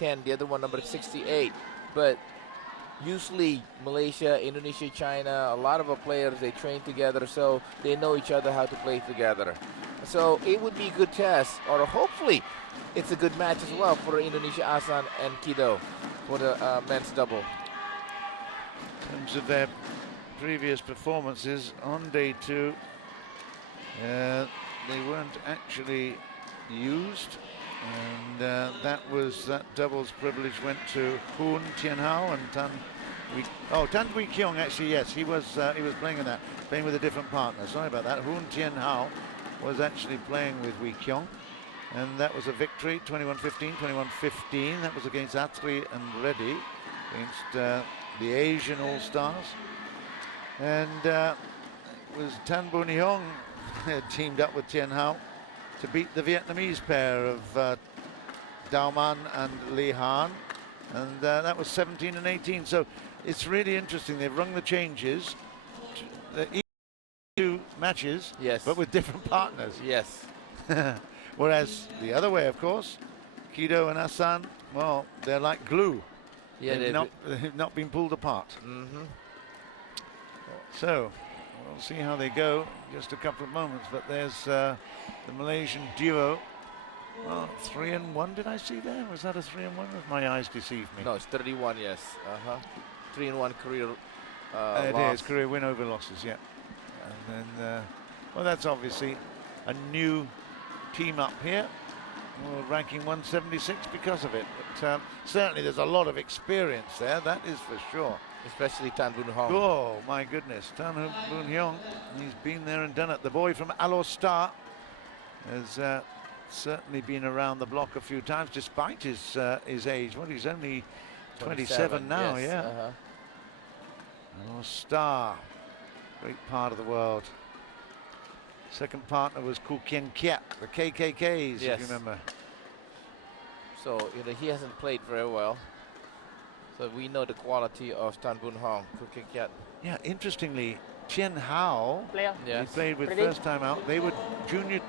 10, the other one number 68. But usually Malaysia, Indonesia, China, a lot of our players, they train together, so they know each other how to play together. So it would be a good test, or hopefully it's a good match as well for Indonesia, ASEAN, and M.KIDO for the men's double. In terms of their previous performances on day 2, they weren't actually used, and that doubles privilege went to Boon, Tianhao, and Tan Dwi Kiong. Actually, yes, he was playing in that, playing with a different partner. Sorry about that. Boon Tianhao was actually playing with Wee Kiong, and that was a victory, 21-15, 21-15. That was against Atri and Reddy, against the Asian All-Stars. And it was Tan Boon Heong teamed up with Tianhao to beat the Vietnamese pair of Dao Man and Li Han, and that was 17 and 18. So it's really interesting. They've rung the changes. Two matches, yes, but with different partners. Yes. Whereas the other way, of course, Kido and ASEAN, well, they're like glue. Yeah, they've not been pulled apart. Mm-hmm. So we'll see how they go in just a couple of moments. But there's the Malaysian duo. Well, 3-1. Did I see there? Was that a 3-1? If my eyes deceived me. No, it's 31. Yes. 3-1 career. It is career win over losses. Yeah. And then, well, that's obviously a new team up here. Well, ranking 176 because of it. But certainly there's a lot of experience there, that is for sure. Especially Tan Boon Heong. Oh, my goodness. Tan Boon Heong, he's been there and done it. The boy from Alor Star has certainly been around the block a few times, despite his age. Well, he's only 27 now, yes. yeah. Alor Star. Great part of the world. Second partner was Koo Kien Kiat, the KKKs, yes, if you remember. So he hasn't played very well. So we know the quality of Tan Boon Heong, Koo Kien Kiat. Yeah, interestingly, Tianhao, yes, he played with first time out. They were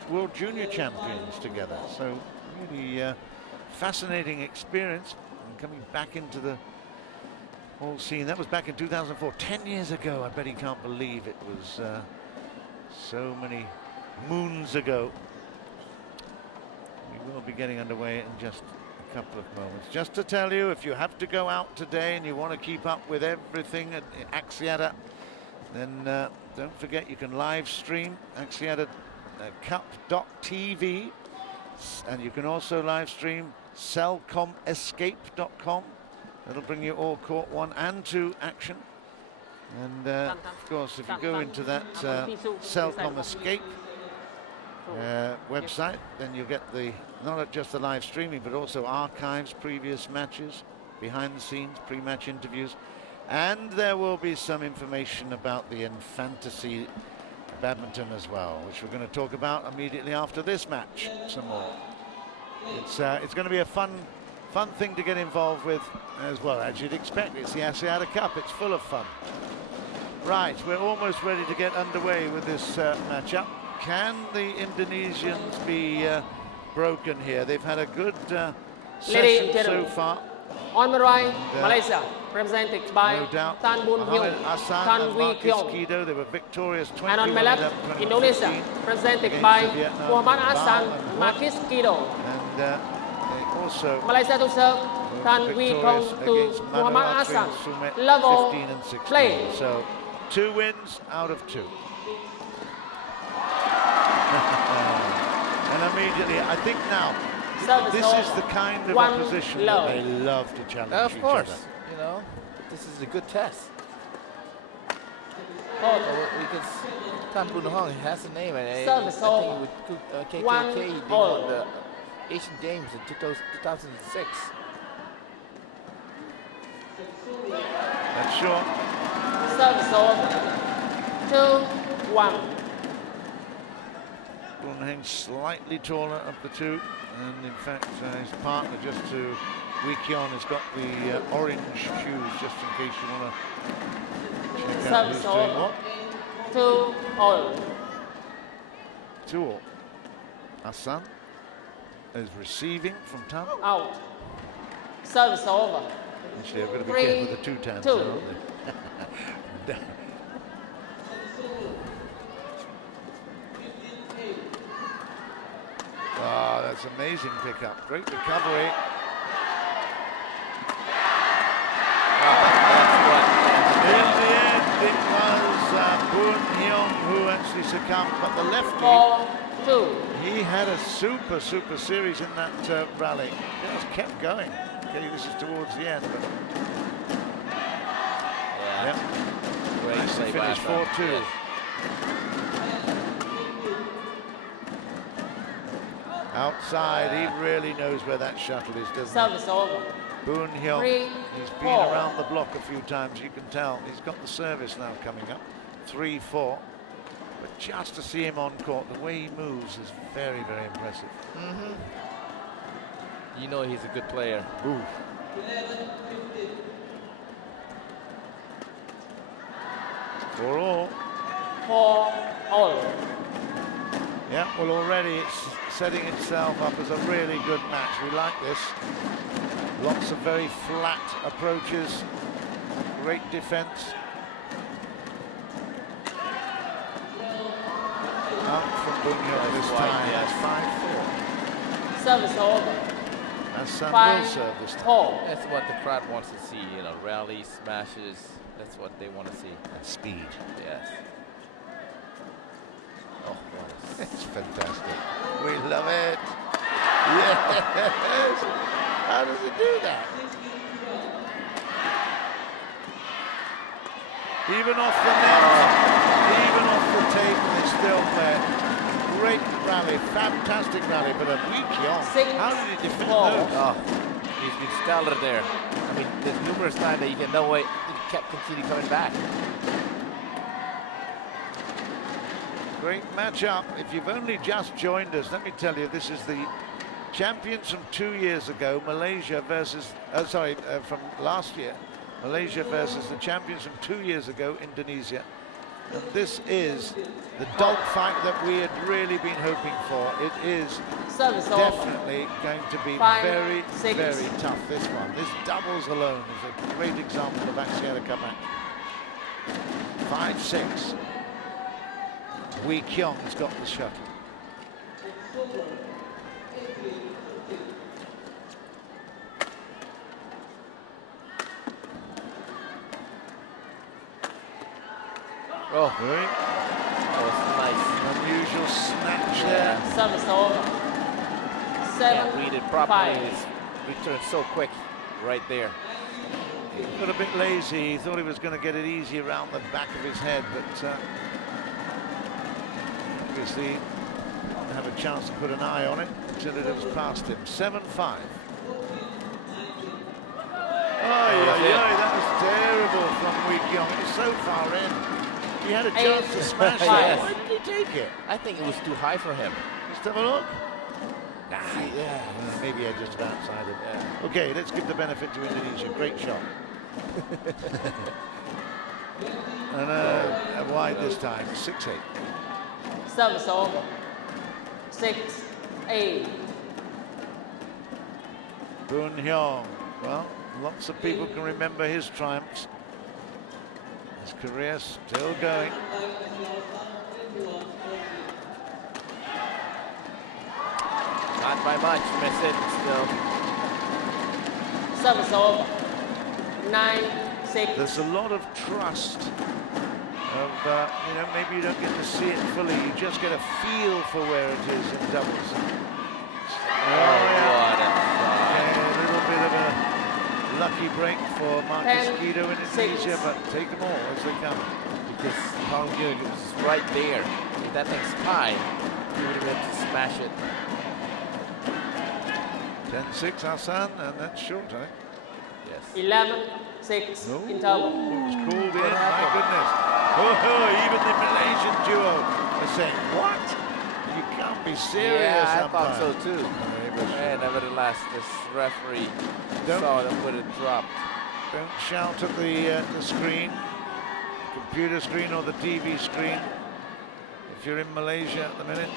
world junior champions together. So really fascinating experience, and coming back into the whole scene. That was back in 2004, 10 years ago. I bet he can't believe it was so many moons ago. We will be getting underway in just a couple of moments. Just to tell you, if you have to go out today and you want to keep up with everything at Axiata, then don't forget you can live stream Axiata Cup.tv, and you can also live stream CellcomEscape.com. That'll bring you all Court 1 and 2 action. And of course, if you go into that Cellcom Escape website, then you'll get not just the live streaming, but also archives, previous matches, behind the scenes, pre-match interviews, and there will be some information about the Infantasy badminton as well, which we're going to talk about immediately after this match some more. It's going to be a fun thing to get involved with as well, as you'd expect. It's the Axiata Cup. It's full of fun. Right, we're almost ready to get underway with this matchup. Can the Indonesians be broken here? They've had a good session so far. On the right, Malaysia, represented by no doubt, Tan Boon Heong, M.AHSAN Tan and Wee Markis Kiong. Kido, they were victorious 21-11, And on my left, 2015 Indonesia, represented by M.AHSAN, and Markis Kido. And they also Malaysia to serve, Tan Wee Kiong to M.AHSAN. Level 15 and 16. play. So 2 wins out of 2. And immediately, I think now, this is the kind of opposition that they love to challenge of each course, other. This is a good test. Because Tan Boon Heong has a name, and I think with KKK, they won the Asian Games in 2006. That's short. Service over, 2-1. Boon Heong slightly taller of the two, and in fact his partner just to Wee Kiong has got the orange shoes, just in case you want to check out who's doing what. 2-all. 2-all. ASEAN is receiving from Tan. Out. Service over. Actually, I've got to be 3, careful with the 2 tans, 2. aren't they? Oh, that's amazing pickup. Great recovery. In the end, it was Boon Heong who actually succumbed, but the lefty, 4, 2. he had a super series in that rally. It just kept going. Okay, this is towards the end, but Yeah. yep. Great Nice to play by finish Ahsan. 4-2. Yes. Outside, he really knows where that shuttle is, doesn't Service over. he? Boon Heong, 3, he's been 4. around the block a few times, you can tell. He's got the service now coming up. 3-4. But just to see him on court, the way he moves is very impressive. You know he's a good player. Ooh. For all. 4 all. Yeah, well, already it's setting itself up as a really good match. We like this. Lots of very flat approaches. Great defense. Up from Boon Heong this time. Yes. That's 5-4. Service over. ASEAN will 5, serve this time. 4. That's what the crowd wants to see, you know, rallies, smashes. That's what they want to see. And speed. Yes. Oh, what a It's fantastic. We love it. Yes. How does it do that? Even off the net, even off the table, they still play. Great rally, fantastic rally, but a weak Kiong. 6, How did he defend 4. those? Oh, he's been stellar there. I mean, there's numerous times that you can know why he kept continuing coming back. Great matchup. If you've only just joined us, let me tell you, this is the champions from 2 years ago, Malaysia versus, from last year, Malaysia versus the champions from 2 years ago, Indonesia. And this is the dogfight that we had really been hoping for. It is Service over. definitely going to be 5, very 6. tough, this one. This doubles alone is a great example of Axiata Cup action. 5-6. Wee Kiong's got the shuttle. Oh, Right. that was nice. Unusual snatch there. Service over. Can't 7, read it properly. 5. His return so quick right there. He got a bit lazy. He thought he was going to get it easy around the back of his head, but obviously didn't have a chance to put an eye on it until it was past him. 7-5. That was terrible from Wee Kiong. It was so far in. He had a chance to smash it. Yes. Why did he take it? I think it was too high for him. Let's have a look. Yeah. Maybe I just outside it. Yeah. Okay, let's give the benefit to Indonesia. Great shot. And a wide this time. 6-8. Service over. 6, 8. Boon Heong. Well, lots of people can remember his triumphs. His career still going. Not by much. Miss it still. Service over. 9, 6. There's a lot of trust of, maybe you don't get to see it fully. You just get a feel for where it is in doubles. What a Okay, a little bit of a lucky break for Markis 10, M.KIDO in Indonesia, 6. but take them all as they come. Because Heong is right there. If that thing's high, he would have been able to smash it. 10-6 ASEAN, and that's short, I think. Yes. 11, 6. No, Interval. it was called in, my goodness. Even the Malaysian duo are saying, what? You can't be serious. Yeah, I thought so umpire. too. And nevertheless, this referee Don't- saw them when it dropped. Don't shout at the screen, computer screen or the TV screen. If you're in Malaysia at the minute,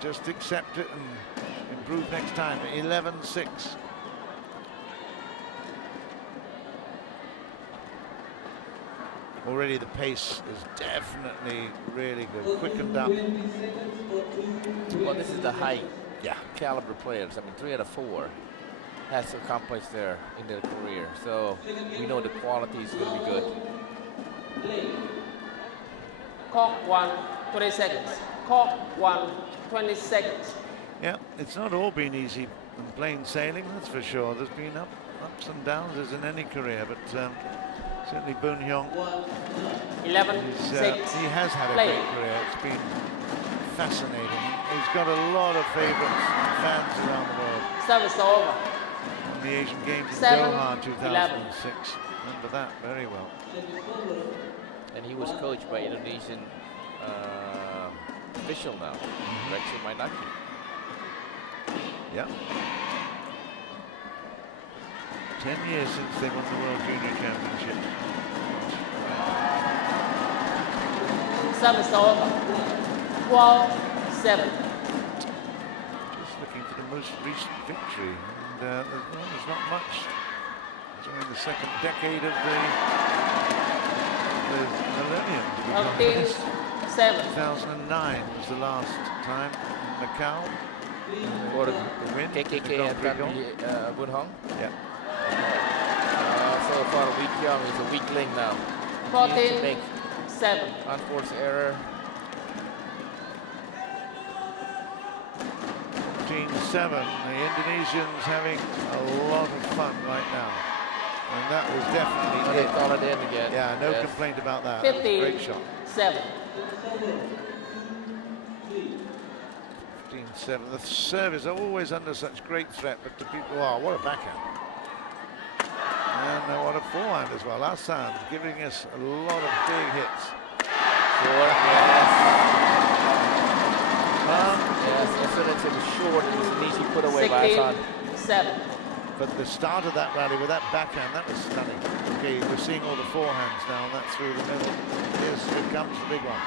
just accept it and improve next time. 11-6. already the pace is definitely really good, quickened up. Well, this is the high Yeah. caliber players. I mean, 3 out of 4 has accomplished there in their career. So we know the quality is going to be good. Clock 1, 20 seconds. Clock 1, 20 seconds. Yeah, it's not all been easy and plain sailing, that's for sure. There's been ups and downs as in any career, but certainly Boon Heong, 11, 6. he has had a great career. It's been fascinating. He's got a lot of favourites and fans around the world. Service over. On the Asian Games in 7, Doha 2006. Remember that very well. And he was coached by Indonesian official now, Rexy Mainaki. Yeah. 10 years since they won the World Junior Championship. Service over. 12, 7. Just looking for the most recent victory, and there's not much during the second decade of the millennium. To be honest. 7. 2009 was the last time in Macau For the win. KKK and Boon Heong. Yeah. So far, Kiong is a weakling now. 14, Make 7. unforced error. 14-7. The Indonesians having a lot of fun right now. And that was definitely They call it in again. Yeah, no Yes. complaint about that. That was a 15, great shot. 7. 15-7. The serve is always under such great threat, but the people, oh, what a backhand. And what a forehand as well. A.HSAN giving us a lot of big hits. Short, yes. Yes, as soon as it was short, it was an easy put away by 16, A.HSAN. 7. But the start of that rally with that backhand, that was stunning. Okay, we're seeing all the forehands now, and that's through the middle. Here comes the big one.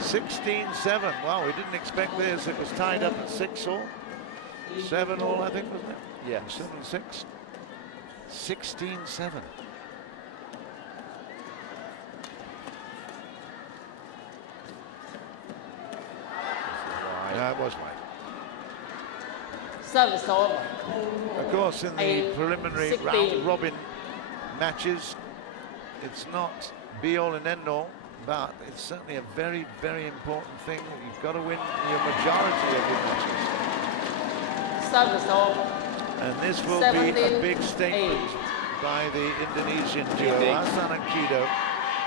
16-7. Wow, we didn't expect this. It was tied up at 6-all. 7-all, I think, wasn't it? Yeah. 7-6. 16-7. It was wide. Service over. Of course, in the 8, preliminary 16. round robin matches, it's not be all and end all, but it's certainly a very, very important thing that you've got to win your majority of your matches. Service over. And this will be a 17, big statement 8. by the Indonesian duo, A.HSAN and M.KIDO.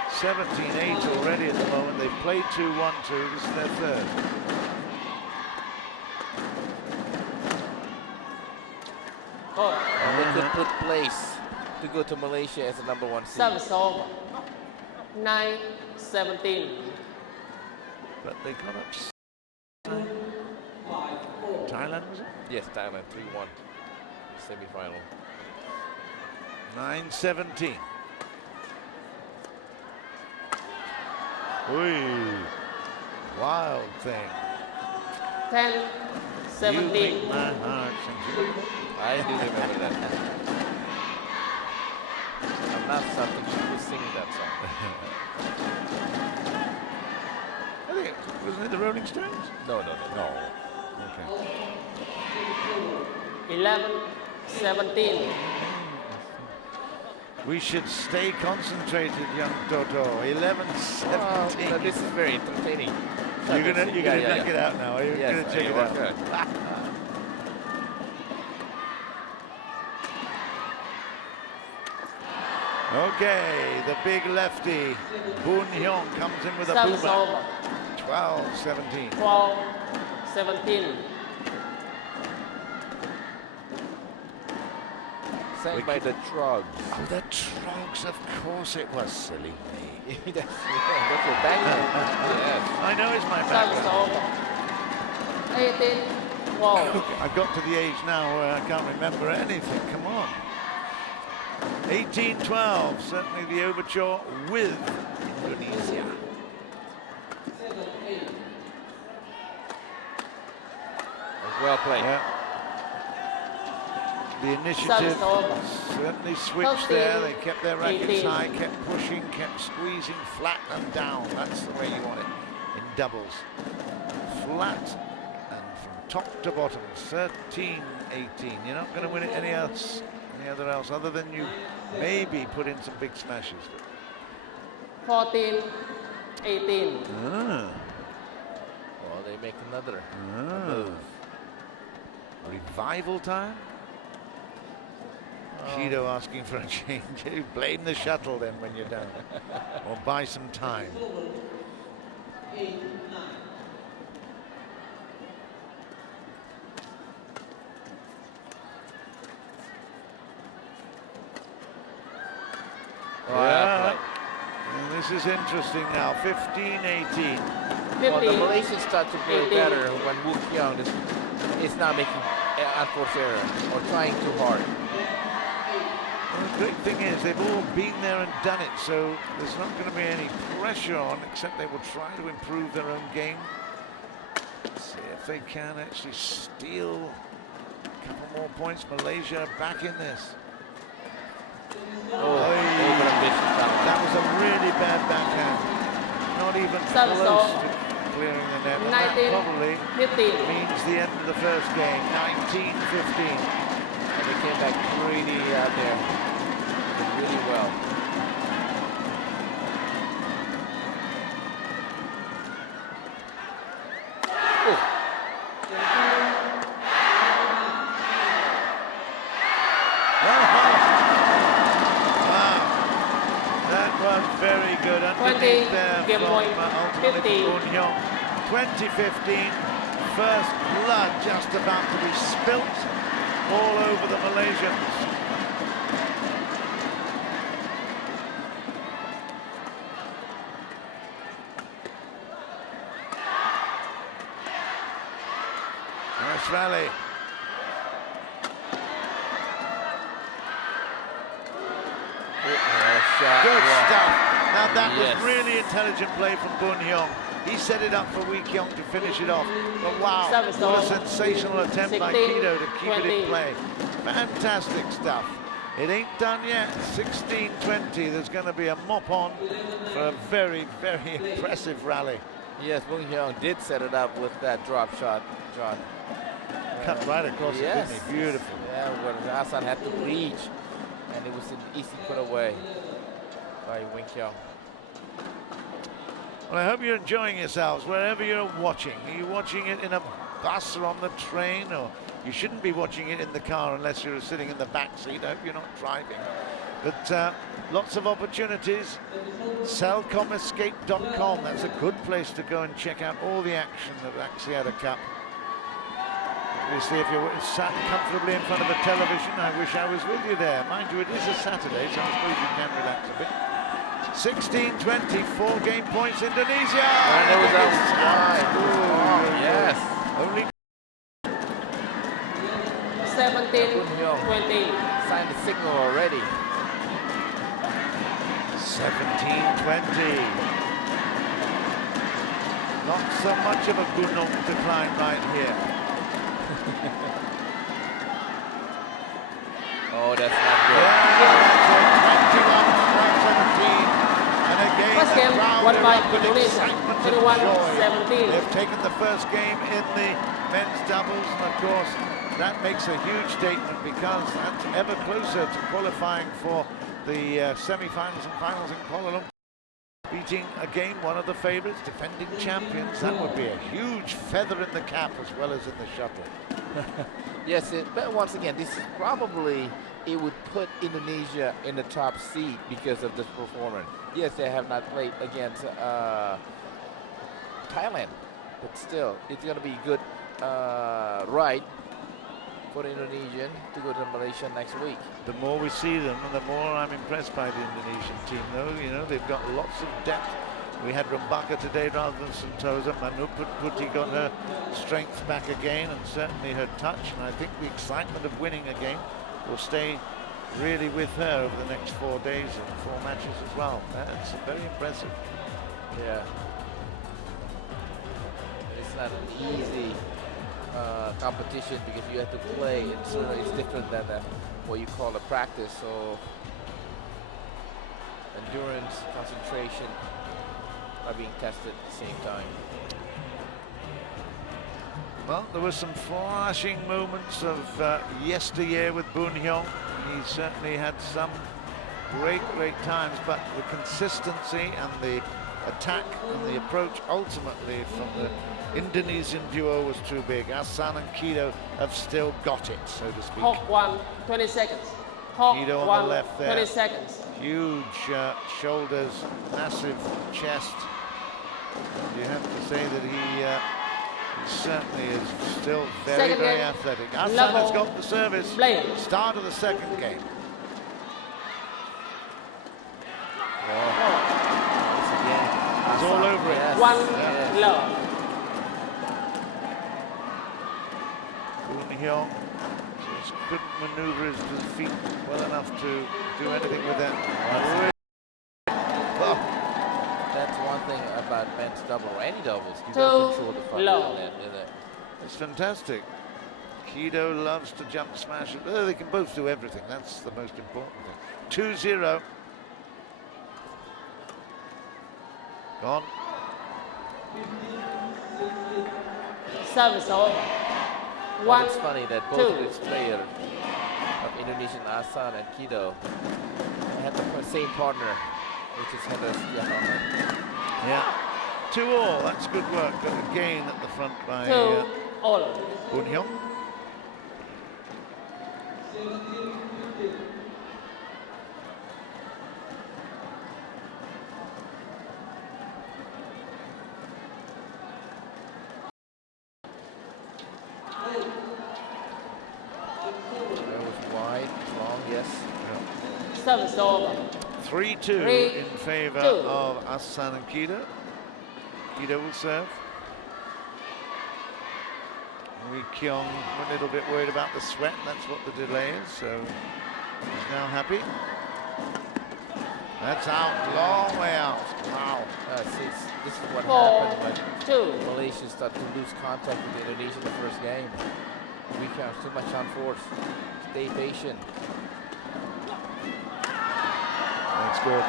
17-8 already at the moment. They've played 2-1-2. This is their third. Oh, And they could put place to go to Malaysia as the #1 seed. service over. 9, 17. But they got up. Thailand, was it? Yes, Thailand 3-1 semi-final. 9-17. Ooh, wild thing. 10, You 17. make my heart sing. I do remember that. I'm not something she was singing that song. I think wasn't it the Rolling Stones? No. Okay. 11, 17. We should stay concentrated, young Toto. 11-17. No, this is very entertaining. You're gonna knock it out now. You're gonna take it out. Good. Okay, the big lefty, Boon Heong, comes in with a Service boomer. over. 12-17. 12, 17. Sang by the Trogs. Oh, the Trogs, of course it was, silly me. That's your background. Yes. I know it's my Service background. over. 18, 12. I've got to the age now where I can't remember anything. Come on. 18-12, certainly the overture with Indonesia. Well played. Yeah. The initiative over. certainly switched there. They kept their rackets high, kept pushing, kept squeezing flat and down. That's the way you want it in doubles. Flat and from top to bottom. 13-18. You're not going to win it any other else other than you maybe put in some big smashes. 14-18. Well, they make another move. Revival time? M.KIDO asking for a change. You blame the shuttle then when you're done. Or buy some time. Yeah. And this is interesting now. 15-18. Well, the Malaysians start to play better when Kiong is not making unforced error or trying too hard. Well, the great thing is they've all been there and done it, so there's not going to be any pressure on, except they will try to improve their own game. See if they can actually steal a couple more points. Malaysia back in this. That was a really bad backhand. Not even close to clearing the net. And that probably means the end of the first game. 19-15. And they came back pretty out there. Did really well. Very good underneath there from ultimately Boon Heong. 2015, first blood just about to be spilt all over the Malaysians. Nice rally. Good stuff. Now that was really intelligent play from Boon Heong. He set it up for Kiong to finish it off. But wow, what a sensational attempt by M.KIDO to keep it in play. Fantastic stuff. It ain't done yet. 16-20. There's going to be a mop on for a very, very impressive rally. Yes, Boon Heong did set it up with that drop shot, John. Cut right across it, didn't he? Beautiful. Yeah, where M.AHSAN had to reach, and it was an easy put away by Kiong. Well, I hope you're enjoying yourselves wherever you're watching. Are you watching it in a bus or on the train? Or you shouldn't be watching it in the car unless you're sitting in the back seat. I hope you're not driving. But lots of opportunities. Cellcomescape.com. That's a good place to go and check out all the action of Axiata Cup. Obviously, if you're sat comfortably in front of a television, I wish I was with you there. Mind you, it is a Saturday, so I suppose you can relax a bit. 16-20, 4 game points, Indonesia. And it was outside. Yes. Only 17-20. Signed the signal already. 17-20. Not so much of a gunung to climb right here. Oh, that's not good. And again, first game won by Indonesia, 21-17. They've taken the first game in the men's doubles, and of course, that makes a huge statement because that's ever closer to qualifying for the semi-finals and finals in Kuala Lumpur. Beating again one of the favourites, defending champions, that would be a huge feather in the cap as well as in the shuttle. Yes, but once again, this is probably, it would put Indonesia in the top seed because of this performance. Yes, they have not played against Thailand, but still, it's going to be good right for the Indonesian to go to Malaysia next week. The more we see them, the more I'm impressed by the Indonesian team, though. You know, they've got lots of depth. We had Rumbaka today rather than Sentosa. Manu Putih got her strength back again and certainly her touch. And I think the excitement of winning a game will stay really with her over the next 4 days and 4 matches as well. That's very impressive. Yeah. It's not an easy competition because you have to play. It's different than what you call a practice. So endurance, concentration are being tested at the same time. Well, there were some flashing moments of yesteryear with Boon Heong. He certainly had some great times, but the consistency and the attack and the approach ultimately from the Indonesian duo was too big. AHSAN and Kido have still got it, so to speak. Hawk 1, 20 seconds. Hawk Kido on 1, the left there. 20 seconds. Huge shoulders, massive chest. You have to say that he certainly is still very athletic. AHSAN has got the service. Blame. Start of the second game. Once again, It's all over it. yes. 1 Yes. love. Boon Heong just couldn't maneuver his feet well enough to do anything with that. Oh, That's one thing about men's double or any doubles. You Two don't control the front low. of the net. it's fantastic. Kido loves to jump smash. They can both do everything. That's the most important thing. 2-0. Gone. Service over. Well, 1, it's funny that both of these players of Indonesian AHSAN and Kido have the same partner, which is Yeah. 2-all. That's good work. Got a gain at the front by 2 all. Boon Heong. That was wide, long, yes. Service over. 3-2 3, in favor 2. of AHSAN and Kido. Kido will serve. Kiong a little bit worried about the sweat. That's what the delay is. So he's now happy. That's out, long way out. Wow. This is what 4, happened 2. when Malaysia started to lose contact with Indonesia in the first game. We count too much on force. Stay patient. That's good.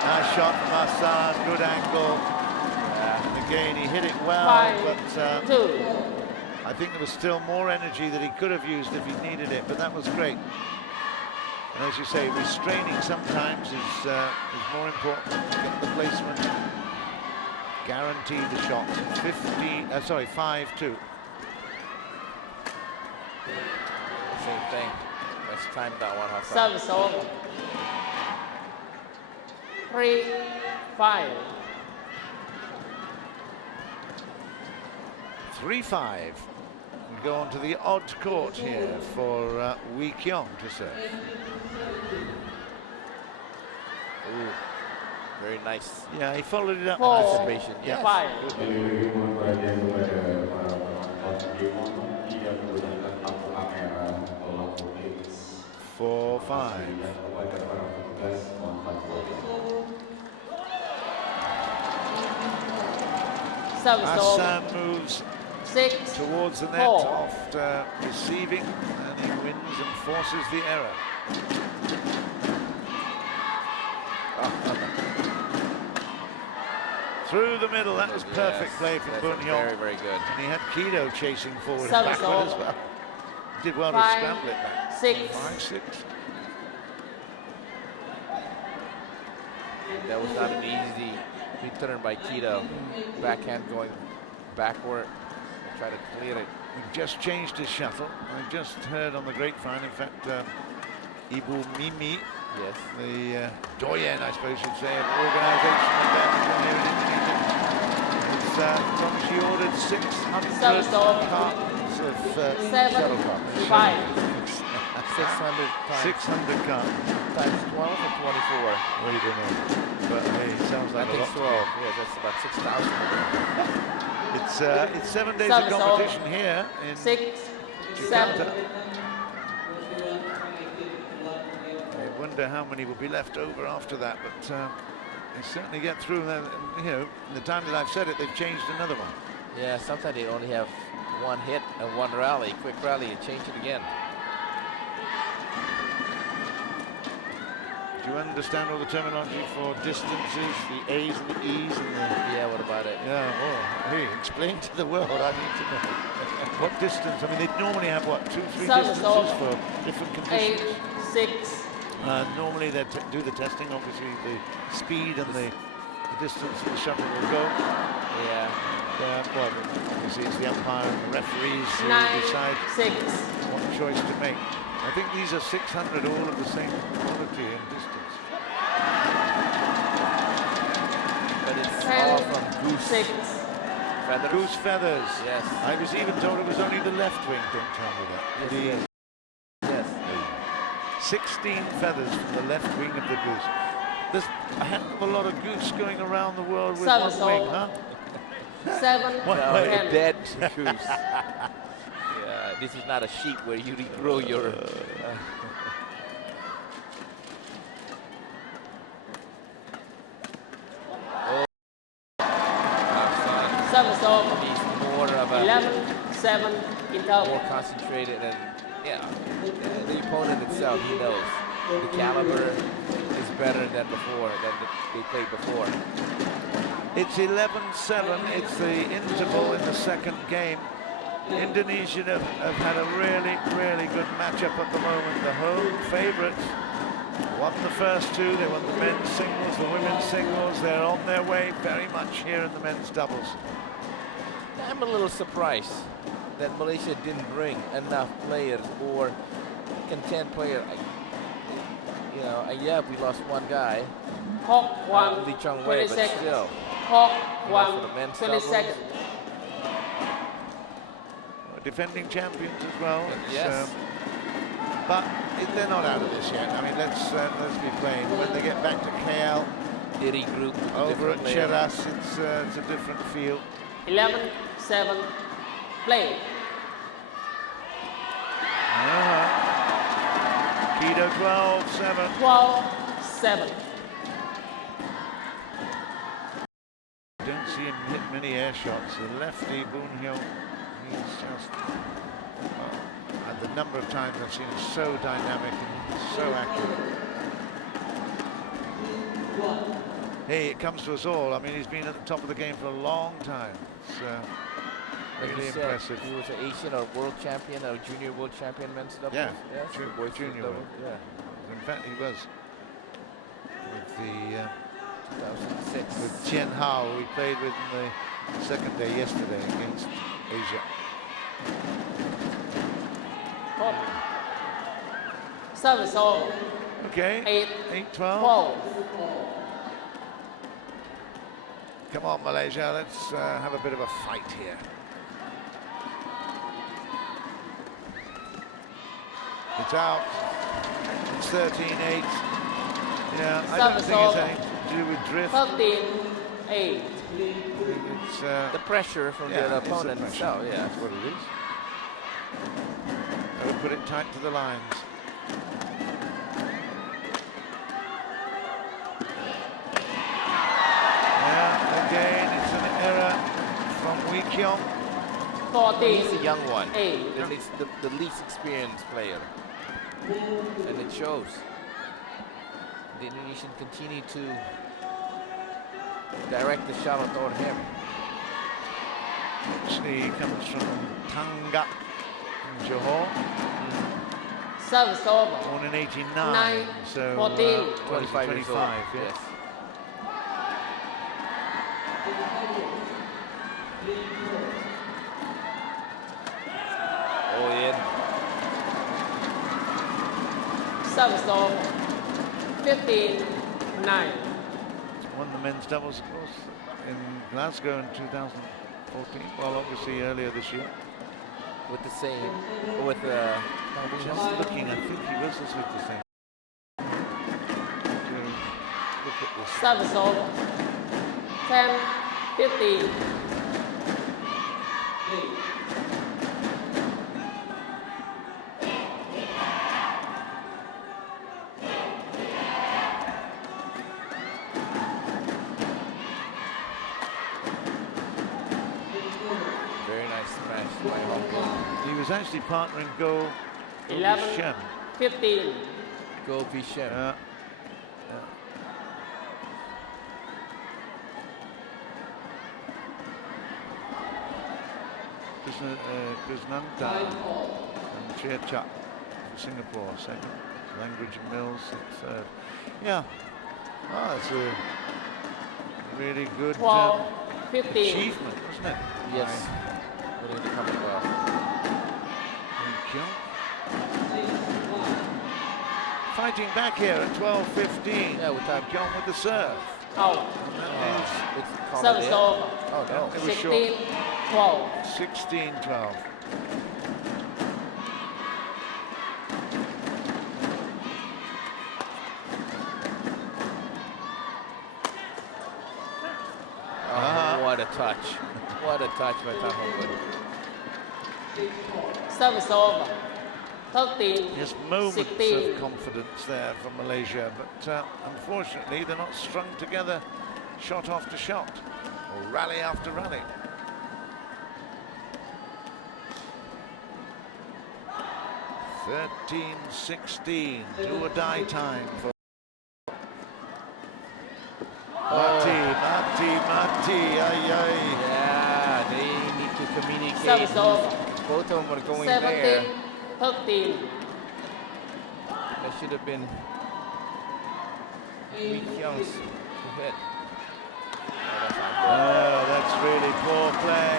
Nice shot from AHSAN, good angle. Yeah. Again, he hit it well, 5, but 2. I think there was still more energy that he could have used if he needed it, but that was great. And as you say, restraining sometimes is more important. Get the placement, guarantee the shot. 5-2. Same thing. Let's time that one. AHSAN. Service over. 3, 5. 3-5. We go on to the odd court here for Kiong to serve. Ooh, very nice. Yeah, he followed it up. 4, Anticipation, yeah. 5. 4-5. Service over. AHSAN moves 6, towards the net 4. after receiving, and he wins and forces the error. Through the middle, that was perfect play from That's Boon very, Heong. very good. And he had Kido chasing forward and Service backward as over. well. Did well to 5, scramble it back. 6. 5-6. That was not an easy return by Kido. Backhand going backward. Try to clear it. We've just changed his shuttle. I just heard on the grapevine, in fact, Ibu Mimi, Yes. the doyen, I suppose you'd say, of organisation of badminton here in Indonesia, has she ordered 600 Service over. cartons of 7, shuttlecock. 5. 600 times. 600 cartons. Times 12 or 24? Well, you don't know. But hey, it sounds I like a think lot. 12. Yeah, that's about 6,000. It's 7 days of Service over. competition here in 6, Jakarta. 7. I wonder how many will be left over after that, but they certainly get through. And, you know, in the time that I've said it, they've changed another one. Yeah, sometimes they only have one hit and one rally, quick rally, and change it again. Do you understand all the terminology for distances, the A's and the E's and the... Yeah, what about it? Yeah, well, hey, explain to the world, I need to know. What distance? I mean, they normally have, what, 2, 3 distances for different conditions? 8, 6. Normally they do the testing, obviously, the speed and the distance the shuttle will go. Yeah. Well, obviously it's the umpire and the referees who 9, decide 6. what choice to make. I think these are 600, all of the same quality and distance. But it's 10, all from goose 6. feathers. Goose feathers. Yes. I was even told it was only the left wing. Don't tell me that. Yes. Yes. 16 feathers from the left wing of the goose. There's a heck of a lot of goose going around the world with one wing, huh? 7, What No, way? a 10. dead goose. Yeah, this is not a sheep where you regrow your... Service over. He's more of a... 11, 7, interval. more concentrated and the opponent itself, he knows the caliber is better than before, they played before. It's 11-7. It's the interval in the second game. Indonesia have had a really, really good matchup at the moment. The home favourites won the first two. They won the men's singles, the women's singles. They're on their way very much here in the men's doubles. I'm a little surprised that Malaysia didn't bring enough players or content player. Yeah, we lost one guy, Clock 1, Lee Chong 20 Wei, but seconds. still. Clock for 1, the men's 20 doubles. seconds. Defending champions as well. Yes. But they're not out of this yet. I mean, let's be plain. When they get back to KL, They regroup with a over at different player. Cheras, it's a different feel. 11, 7, play. Kido 12-7. 12, 7. Don't see him hit many air shots. The lefty, Boon Heong, he's just... and the number of times I've seen him so dynamic and so accurate. Hey, it comes to us all. I mean, he's been at the top of the game for a long time. It's Like really you said, impressive. he was an Asian or world champion or junior world champion men's doubles. Yeah, Yes, the boys junior doubles. world. Yeah, In fact, he was with the 2006. with Tien Hao, who he played with in the second day yesterday against Asia. Clock. Service over. Okay, 8, 8-12. 12. Come on, Malaysia, let's have a bit of a fight here. It's out. It's 13-8. Yeah, I don't think it's anything to do with drift. 13, 8. It's The pressure from yeah, the it's the opponent pressure. itself. Yeah, That's what it is. Gotta put it tight to the lines. Yeah, again, it's an error from Kiong. 14, he's a young one. 8. And it's the least experienced player, and it shows. The Indonesian continue to direct the shuttle toward him. Actually, he comes from Tanggap in Johor, Service over. born in 89. 9, so 14. 25 years old. 25, yeah. Yes. Oh, in. Service over. 15, 9. Won the men's doubles, of course, in Glasgow in 2014. Well, obviously earlier this year. With the same, with Just looking, I think he was with the same. To look at this. Service over. 10, 15. very nice smash by Heong. was actually partnering Go 11, Shen. 15. Go Vishem. Krishnanta and Chia Singapore second. Language and Mills third. Yeah. Oh, that's a really good 12, 15. achievement, wasn't it? Yes. Winning the Commonwealth. Fighting back here at 12-15. Yeah, with time. Kiong with the serve. Out. It's called Service it. over. Oh no. It was 16, 12. 16-12. What a touch. What a touch by Tan Hong. Service over. 13, Just moments 16. of confidence there from Malaysia, but unfortunately they're not strung together shot after shot or rally after rally. (13-16), do or die time for Mati, ay, ay. Yeah, they need to communicate. Service over. Both of them are going 17, there. 13. That should have been Kiong's hit. Oh, that's really poor play.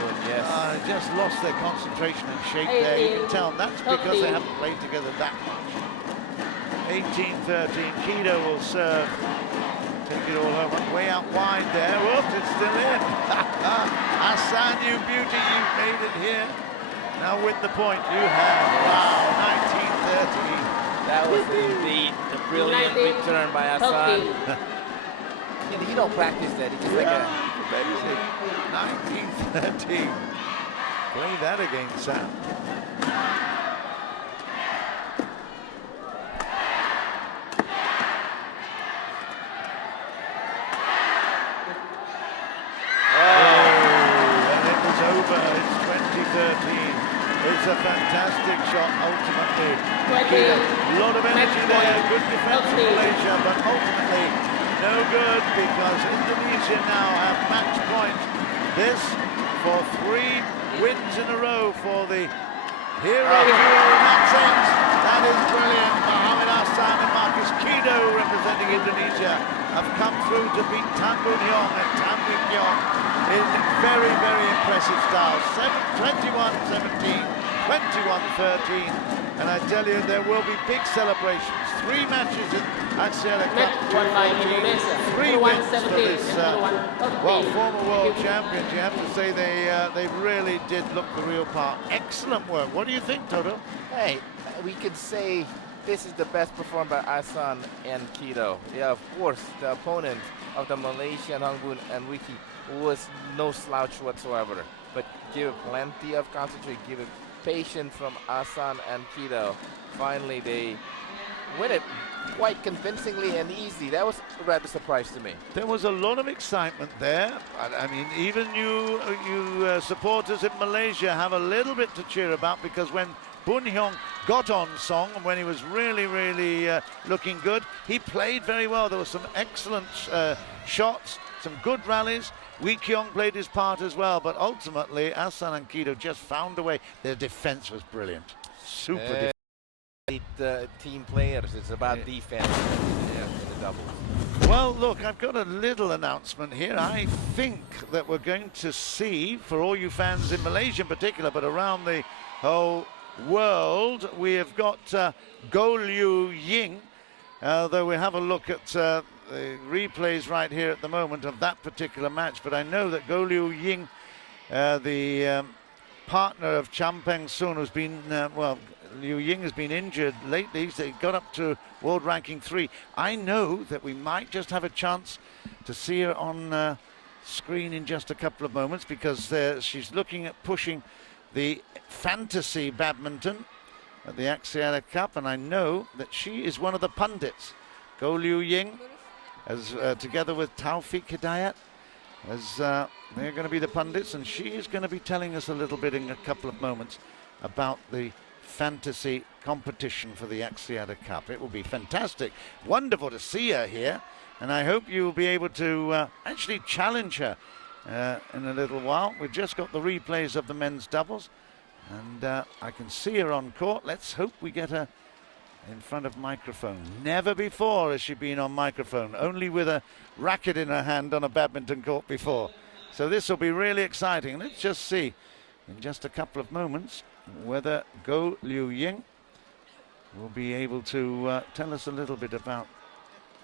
Good, yes. Just lost their concentration and shape there. You can tell that's because they haven't played together that much. 18-13, Kido will serve. Take it all home, way out wide there. Whoops, it's still in. Hassan, you beauty, you've made it here. Now with the point you have. Wow, 19-13. That was indeed a brilliant 19, return by Hassan. He don't practice that. He just like a basic. 19-13. Play that again, Sam. It's a fantastic shot, ultimately. A lot of energy there, good defense from Malaysia, but ultimately no good because Indonesia now have match point. This for 3 wins in a row for the hero duo in that sense. That is brilliant. M.AHSAN and Markis M.KIDO representing Indonesia have come through to beat Heong and Kiong in very, very impressive style. 21-17. 21-13, and I tell you, there will be big celebrations. 3 matches in Axiata Cup, 3 wins for this, well, former world champions. You have to say they really did look the real part. Excellent work. What do you think, Toto? Hey, we could say this is the best performed by Ahsan and Kido. Yeah, of course, the opponent of the Malaysian Boon and Ricky was no slouch whatsoever. But give it plenty of concentration, give it patience from Ahsan and Kido. Finally, they win it quite convincingly and easy. That was a rather surprise to me. There was a lot of excitement there. I mean, even you supporters in Malaysia have a little bit to cheer about, because when Boon got on song and when he was really, really looking good, he played very well. There were some excellent shots, some good rallies. Kiong played his part as well, but ultimately Ahsan and Kido just found a way. Their defense was brilliant. Super team players. It's about defense in the doubles. Well, look, I've got a little announcement here. I think that we're going to see, for all you fans in Malaysia in particular, but around the whole world, we have got Go Liu Ying, though we have a look at the replays right here at the moment of that particular match. But I know that Go Liu Ying, the partner of M.AHSAN, who's been, well, Liu Ying has been injured lately, so he got up to world ranking 3. I know that we might just have a chance to see her on screen in just a couple of moments, because she's looking at pushing the fantasy badminton at the Axiata Cup, and I know that she is one of the pundits. Go Liu Ying, as together with Taufik Hidayat, as they're going to be the pundits, and she is going to be telling us a little bit in a couple of moments about the fantasy competition for the Axiata Cup. It will be fantastic. Wonderful to see her here, and I hope you'll be able to actually challenge her in a little while. We've just got the replays of the men's doubles, and I can see her on court. Let's hope we get her in front of microphone. Never before has she been on microphone, only with a racket in her hand on a badminton court before. So this will be really exciting. Let's just see in just a couple of moments whether Go Liu Ying will be able to tell us a little bit about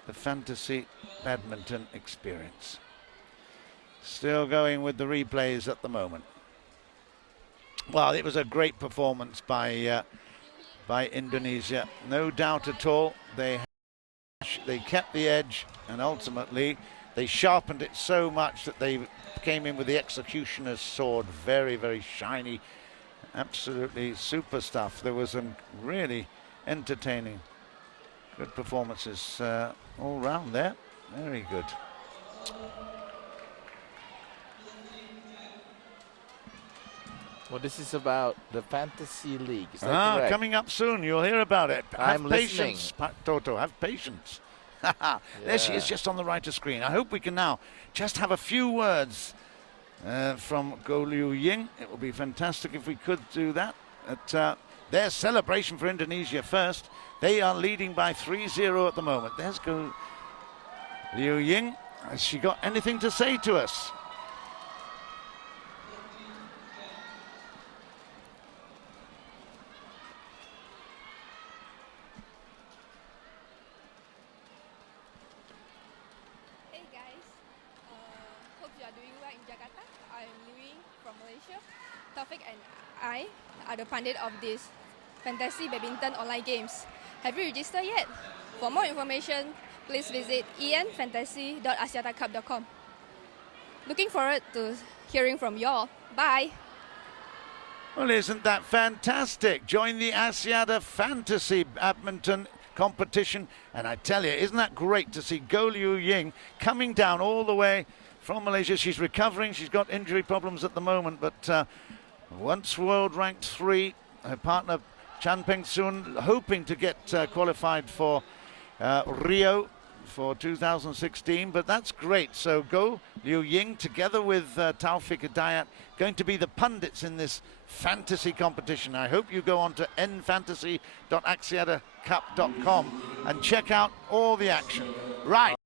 the fantasy badminton experience. Still going with the replays at the moment. Well, it was a great performance by Indonesia, no doubt at all. They kept the edge, and ultimately they sharpened it so much that they came in with the executioner's sword. Very, very shiny, absolutely super stuff. There was some really entertaining, good performances all round there. Very good. Well, this is about the Fantasy League. Is that correct? Coming up soon. You'll hear about it. I'm have patience, Toto. Have patience. There she is, just on the right of screen. I hope we can now just have a few words from Go Liu Ying. It would be fantastic if we could do that. At their celebration for Indonesia first. They are leading by 3-0 at the moment. There's Go Liu Ying. Has she got anything to say to us? Hey guys, hope you are doing well in Jakarta. I'm Louis from Malaysia. Taufik and I are the pundit of this fantasy badminton online games. Have you registered yet? For more information, please visit enfantasy.asiatacup.com. Looking forward to hearing from y'all. Bye. Well, isn't that fantastic? Join the Asiata Fantasy Badminton competition, and I tell you, isn't that great to see Go Liu Ying coming down all the way from Malaysia. She's recovering. She's got injury problems at the moment, but once world ranked 3, her partner Chan Peng-sun hoping to get qualified for Rio for 2016, but that's great. So Go Liu Ying together with Taufik Hidayat going to be the pundits in this fantasy competition. I hope you go on to nfantasy.axiatacup.com and check out all the action. Right.